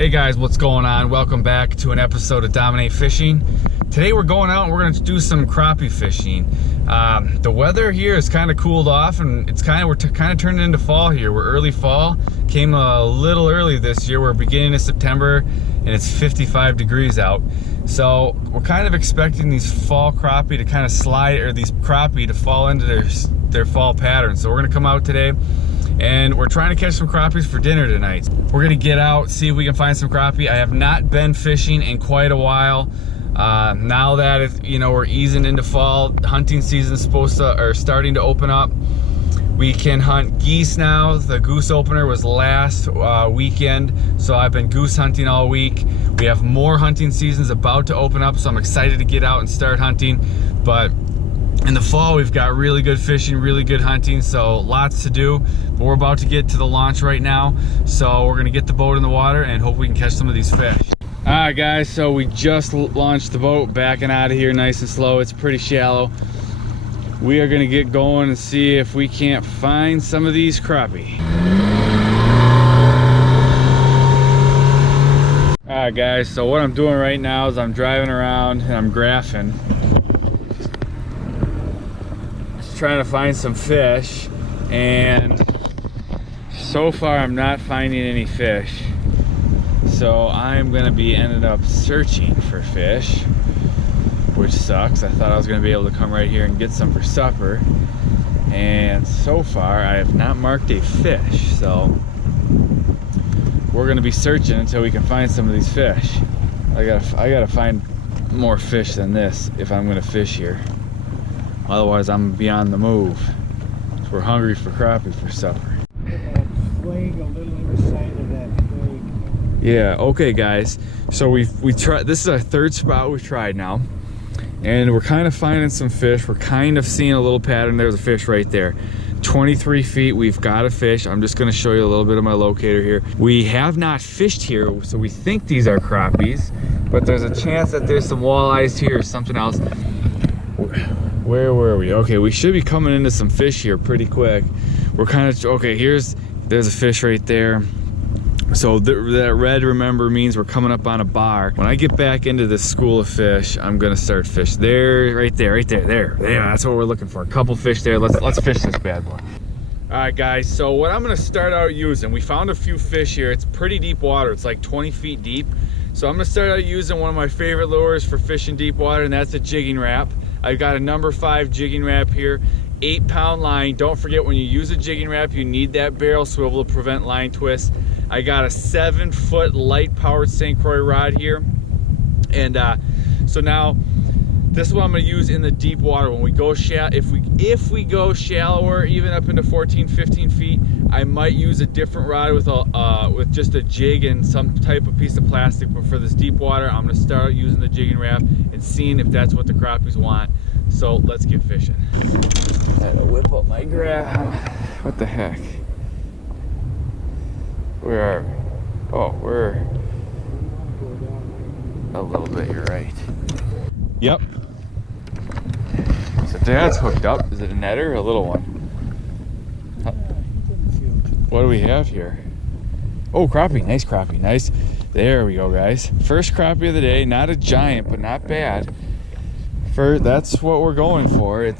Hey guys, what's going on? Welcome back to an episode of Dominate Fishing. Today we're going out and we're going to do some crappie fishing. The weather here is kind of cooled off and it's we're kind of turning into fall here. We're early fall. Came a little early this year. We're beginning of September and it's 55 degrees out. So we're kind of expecting these fall crappie to kind of slide, or these crappie to fall into their fall pattern. So we're going to come out today and we're trying to catch some crappies for dinner tonight. We're gonna get out, see if we can find some crappie. I have not been fishing in quite a while. Now that we're easing into fall, hunting season's starting to open up. We can hunt geese now. The goose opener was last weekend, so I've been goose hunting all week. We have more hunting seasons about to open up, so I'm excited to get out and start hunting. But in the fall, we've got really good fishing, really good hunting, so lots to do. But we're about to get to the launch right now, so we're gonna get the boat in the water and hope we can catch some of these fish. All right, guys, so we just launched the boat, backing out of here nice and slow. It's pretty shallow. We are gonna get going and see if we can't find some of these crappie. All right, guys, so what I'm doing right now is I'm driving around and I'm graphing, trying to find some fish, and so far I'm not finding any fish. So I'm gonna be ended up searching for fish, which sucks. I thought I was gonna be able to come right here and get some for supper, and so far I have not marked a fish. So we're gonna be searching until we can find some of these fish. I gotta find more fish than this if I'm gonna fish here. Otherwise, I'm beyond the move. We're hungry for crappie for supper. Yeah, okay guys. So we tried, this is our third spot we've tried now. And we're kind of finding some fish. We're kind of seeing a little pattern. There's a fish right there. 23 feet, we've got a fish. I'm just gonna show you a little bit of my locator here. We have not fished here, so we think these are crappies, but there's a chance that there's some walleyes here or something else. Where were we? Okay, we should be coming into some fish here pretty quick. We're kind of, okay, there's a fish right there. So that red, remember, means we're coming up on a bar. When I get back into this school of fish, I'm gonna start fish. There, right there, there. Yeah, that's what we're looking for. A couple fish there. Let's fish this bad boy. All right, guys, so what I'm gonna start out using, we found a few fish here. It's pretty deep water. It's like 20 feet deep. So I'm gonna start out using one of my favorite lures for fishing deep water, and that's a jigging Rap. I've got a number 5 jigging Rap here, 8-pound line. Don't forget, when you use a jigging Rap, you need that barrel swivel to prevent line twists. I got a 7-foot light powered St. Croix rod here. And so now this is what I'm gonna use in the deep water. When we go if we go shallower, even up into 14, 15 feet, I might use a different rod with just a jig and some type of piece of plastic. But for this deep water, I'm gonna start using the jigging Rap and seeing if that's what the crappies want. So let's get fishing. I had to whip up my grab. What the heck? Where are we? Oh, we're a little bit, you're right. Yep. So Dad's hooked up. Is it a netter or a little one? What do we have here? Oh, crappie. Nice crappie. Nice. There we go, guys. First crappie of the day. Not a giant, but not bad. That's what we're going for.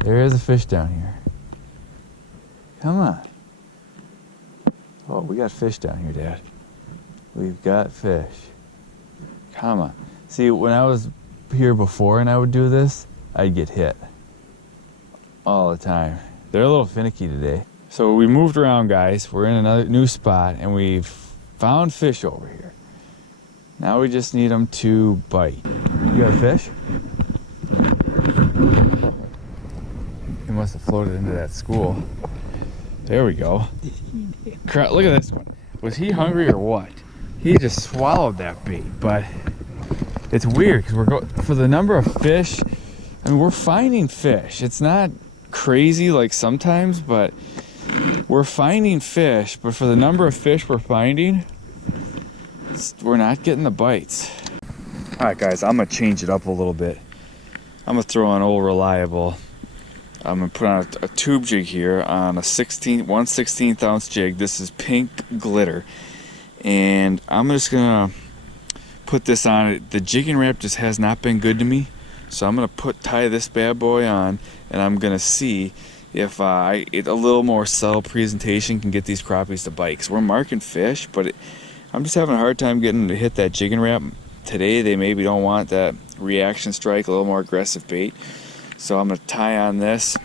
There is a fish down here. Come on. Oh, we got fish down here, Dad. We've got fish. Come on. See, when I was here before and I would do this, I'd get hit all the time. They're a little finicky today. So we moved around, guys. We're in another new spot and we've found fish over here. Now we just need them to bite. You got a fish? He must have floated into that school. There we go. Look at this one. Was he hungry or what? He just swallowed that bait. But it's weird because for the number of fish, I mean, we're finding fish. It's not crazy like sometimes, but we're finding fish. But for the number of fish we're finding, we're not getting the bites. All right, guys, I'm gonna change it up a little bit. I'm gonna throw on Old Reliable. I'm gonna put on a tube jig here on a 1/16 ounce jig. This is pink glitter, and I'm just gonna put this on it. The jigging wrap just has not been good to me, so I'm gonna tie this bad boy on, and I'm gonna see if a little more subtle presentation can get these crappies to bite. Cause we're marking fish, but I'm just having a hard time getting them to hit that jigging wrap. Today they maybe don't want that reaction strike, a little more aggressive bait. So I'm gonna tie on this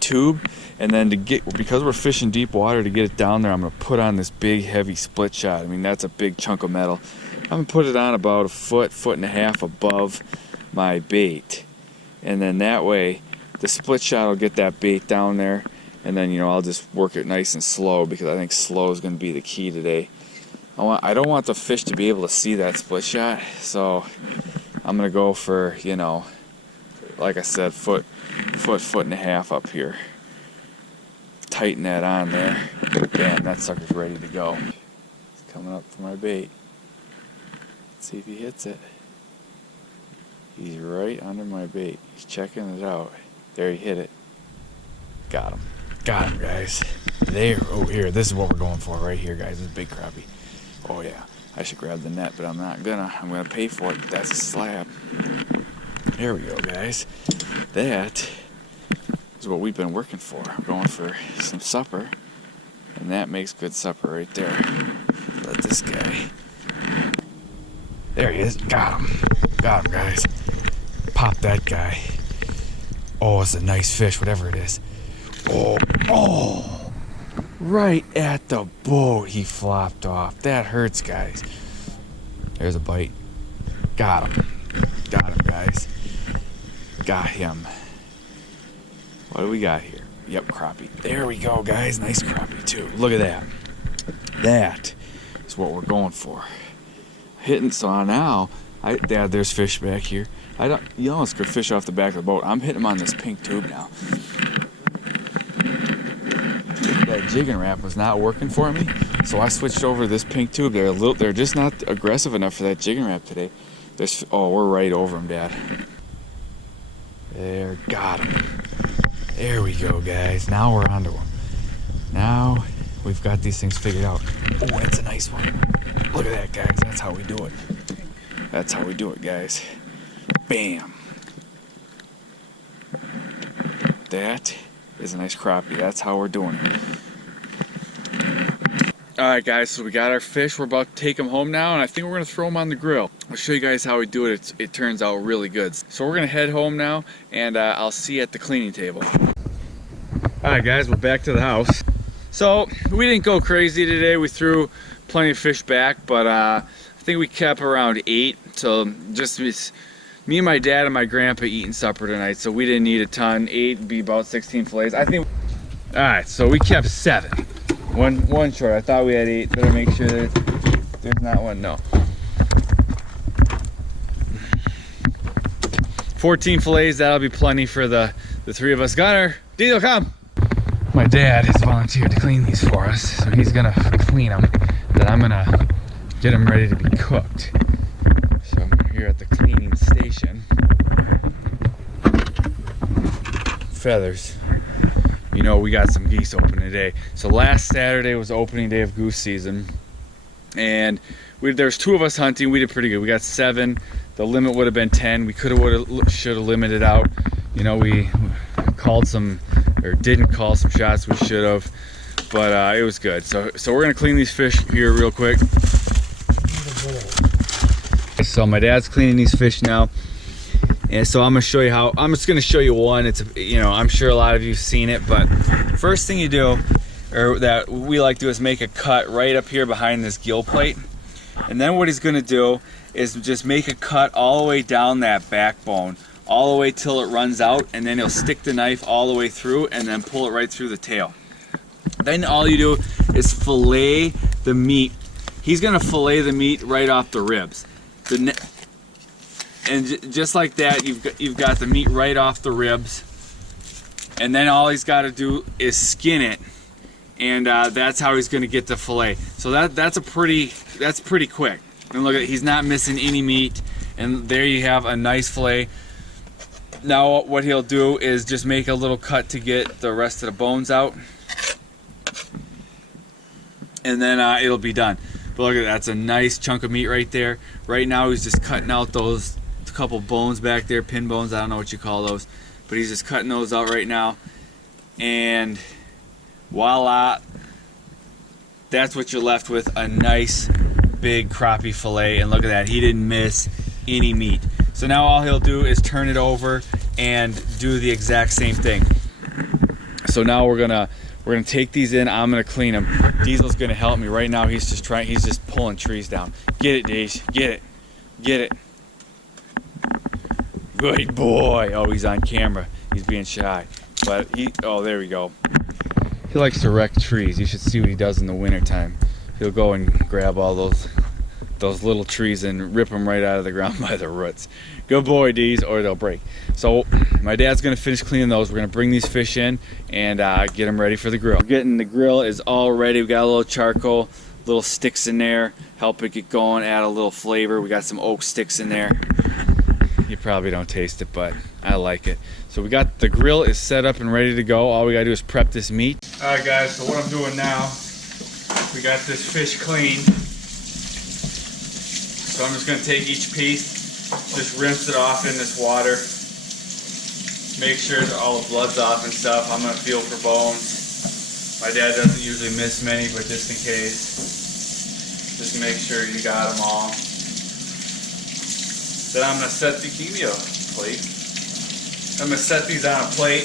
tube, and then because we're fishing deep water, to get it down there, I'm gonna put on this big heavy split shot. I mean, that's a big chunk of metal. I'm gonna put it on about a foot and a half above my bait, and then that way the split shot will get that bait down there, and then I'll just work it nice and slow, because I think slow is gonna be the key today. I don't want the fish to be able to see that split shot, so I'm gonna go for, like I said, foot and a half up here. Tighten that on there. Bam, that sucker's ready to go. It's coming up for my bait. Let's see if he hits it. He's right under my bait. He's checking it out. There, he hit it. Got him. Got him, guys. There. Oh, here. This is what we're going for right here, guys. This is big crappie. Oh, yeah. I should grab the net, but I'm not gonna. I'm gonna pay for it. That's a slab. There we go, guys. That is what we've been working for. We're going for some supper, and that makes good supper right there. Let this guy. There he is. Got him. Got him, guys. Pop that guy. Oh, it's a nice fish, whatever it is. Oh, right at the boat he flopped off. That hurts, guys. There's a bite. Got him. Got him, guys. Got him. What do we got here? Yep, crappie. There we go, guys. Nice crappie, too. Look at that. That is what we're going for. Hitting, so now, there's fish back here. You almost could fish off the back of the boat. I'm hitting them on this pink tube now. That jigging wrap was not working for me, so I switched over to this pink tube. They're just not aggressive enough for that jigging wrap today. We're right over them, Dad. There, got him. There we go, guys. Now we're onto them. Now we've got these things figured out. Oh, that's a nice one. Look at that, guys. That's how we do it. That's how we do it, guys. Bam. That is a nice crappie. That's how we're doing it. Alright, guys, so we got our fish. We're about to take them home now, and I think we're going to throw them on the grill. I'll show you guys how we do it. It turns out really good. So we're going to head home now, and I'll see you at the cleaning table. Alright, guys, we're back to the house. So we didn't go crazy today. We threw plenty of fish back, but I think we kept around 8. So just me and my dad and my grandpa eating supper tonight, so we didn't need a ton. 8 would be about 16 fillets. I think. Alright, so we kept 7. One short. I thought we had 8. Better make sure that there's not one. No. 14 fillets. That'll be plenty for the 3 of us. Gunner, Diesel, come. My dad has volunteered to clean these for us, so he's gonna clean them. Then I'm gonna get them ready to be cooked. So I'm here at the cleaning station. Feathers. We got some geese opening today. So last Saturday was opening day of goose season, and there's 2 of us hunting. We did pretty good. We got 7. The limit would have been 10. We should have limited out. We called some, or didn't call some shots we should have, but it was good. So we're gonna clean these fish here real quick. So my dad's cleaning these fish now, and so I'm gonna show you how. I'm just gonna show you one. It's I'm sure a lot of you've seen it, but first thing you do, or that we like to do, is make a cut right up here behind this gill plate, and then what he's gonna do is just make a cut all the way down that backbone, all the way till it runs out, and then he'll stick the knife all the way through and then pull it right through the tail. Then all you do is fillet the meat. He's gonna fillet the meat right off the ribs. And just like that, you've got the meat right off the ribs, and then all he's got to do is skin it, and that's how he's going to get the fillet. So that's pretty quick. And look at, he's not missing any meat, and there you have a nice fillet. Now what he'll do is just make a little cut to get the rest of the bones out, and then it'll be done. But look at that, that's a nice chunk of meat right there. Right now he's just cutting out those couple bones back there, pin bones, I don't know what you call those. But he's just cutting those out right now. And voila, that's what you're left with, a nice big crappie fillet. And look at that, he didn't miss any meat. So now all he'll do is turn it over and do the exact same thing. So now we're gonna take these in. I'm gonna clean them. Diesel's gonna help me. Right now he's just pulling trees down. Get it, Deez, get it. Good boy. Oh, he's on camera. He's being shy. But oh, there we go. He likes to wreck trees. You should see what he does in the wintertime. He'll go and grab all those little trees and rip them right out of the ground by the roots. Good boy, Deez, or they'll break. So my dad's gonna finish cleaning those. We're gonna bring these fish in and get them ready for the grill. The grill is all ready. We got a little charcoal, little sticks in there, help it get going, add a little flavor. We got some oak sticks in there. You probably don't taste it, but I like it. So we got the grill is set up and ready to go. All we gotta do is prep this meat. All right, guys, so what I'm doing now, we got this fish cleaned. So I'm just gonna take each piece, just rinse it off in this water. Make sure that all the blood's off and stuff. I'm gonna feel for bones. My dad doesn't usually miss many, but just in case, just make sure you got them all. Then I'm gonna set the, give me a plate. I'm gonna set these on a plate.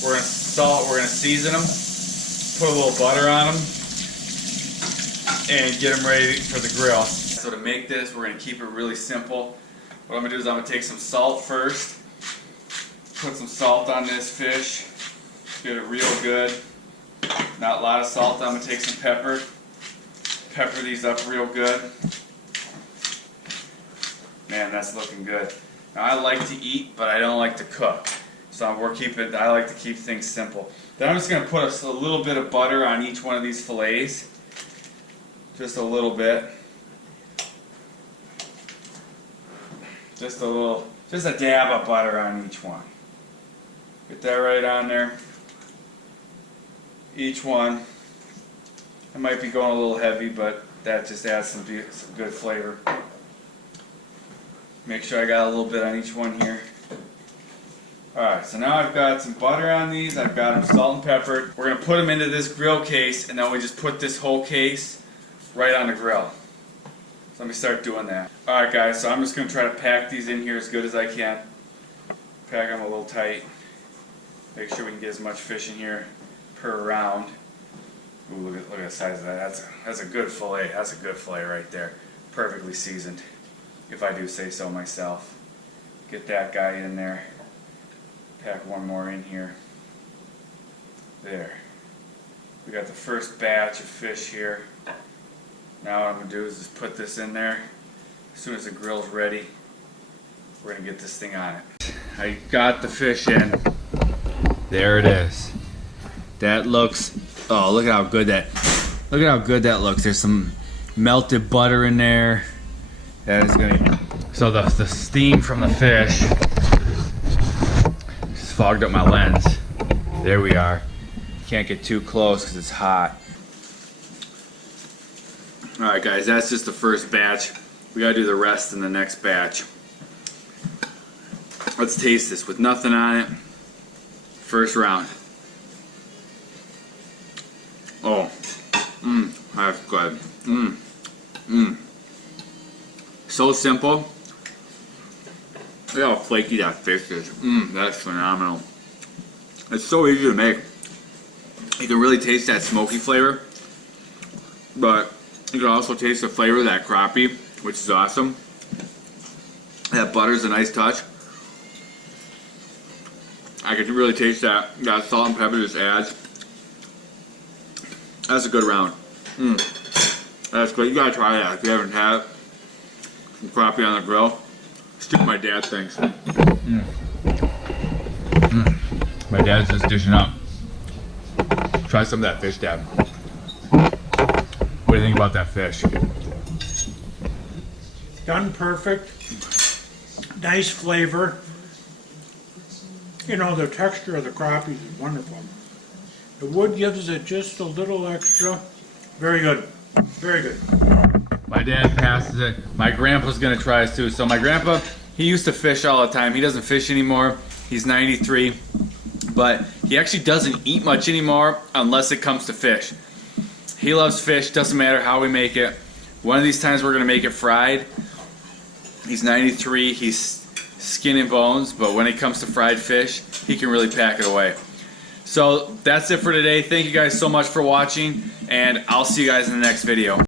We're gonna salt, we're gonna season them, put a little butter on them, and get them ready for the grill. So to make this, we're gonna keep it really simple. What I'm gonna do is I'm gonna take some salt first, put some salt on this fish, get it real good. Not a lot of salt. I'm gonna take some pepper, pepper these up real good. Man, that's looking good. Now I like to eat, but I don't like to cook. So I like to keep things simple. Then I'm just gonna put a little bit of butter on each one of these fillets. Just a little bit. Just a dab of butter on each one. Get that right on there. Each one. It might be going a little heavy, but that just adds some good flavor. Make sure I got a little bit on each one here. Alright, so now I've got some butter on these. I've got them salt and peppered. We're going to put them into this grill case, and then we just put this whole case right on the grill. So let me start doing that. Alright guys, so I'm just going to try to pack these in here as good as I can. Pack them a little tight. Make sure we can get as much fish in here per round. Ooh, look at the size of that. That's a good fillet. That's a good fillet right there. Perfectly seasoned, if I do say so myself. Get that guy in there. Pack one more in here. There. We got the first batch of fish here. Now what I'm going to do is just put this in there. As soon as the grill's ready, we're going to get this thing on it. I got the fish in. There it is. That looks, oh, look at how good that looks. There's some melted butter in there. That is gonna, so the steam from the fish just fogged up my lens. There we are. Can't get too close because it's hot. Alright guys, that's just the first batch. We gotta do the rest in the next batch. Let's taste this with nothing on it. First round. Oh, that's good. So simple. Look how flaky that fish is. That's phenomenal. It's so easy to make. You can really taste that smoky flavor, but you can also taste the flavor of that crappie, which is awesome. That butter's a nice touch. I can really taste that salt and pepper just adds. That's a good round. That's good. You gotta try that if you haven't had it. Some crappie on the grill. Let's do what my dad thinks. My dad's just dishing up. Try some of that fish, Dad. What do you think about that fish? Done perfect. Nice flavor. You know, the texture of the crappie is wonderful. The wood gives it just a little extra. Very good. Very good. My dad passes it. My grandpa's gonna try this too. So my grandpa, he used to fish all the time. He doesn't fish anymore. He's 93, but he actually doesn't eat much anymore unless it comes to fish. He loves fish, doesn't matter how we make it. One of these times we're gonna make it fried. He's 93, he's skin and bones, but when it comes to fried fish, he can really pack it away. So that's it for today. Thank you guys so much for watching, and I'll see you guys in the next video.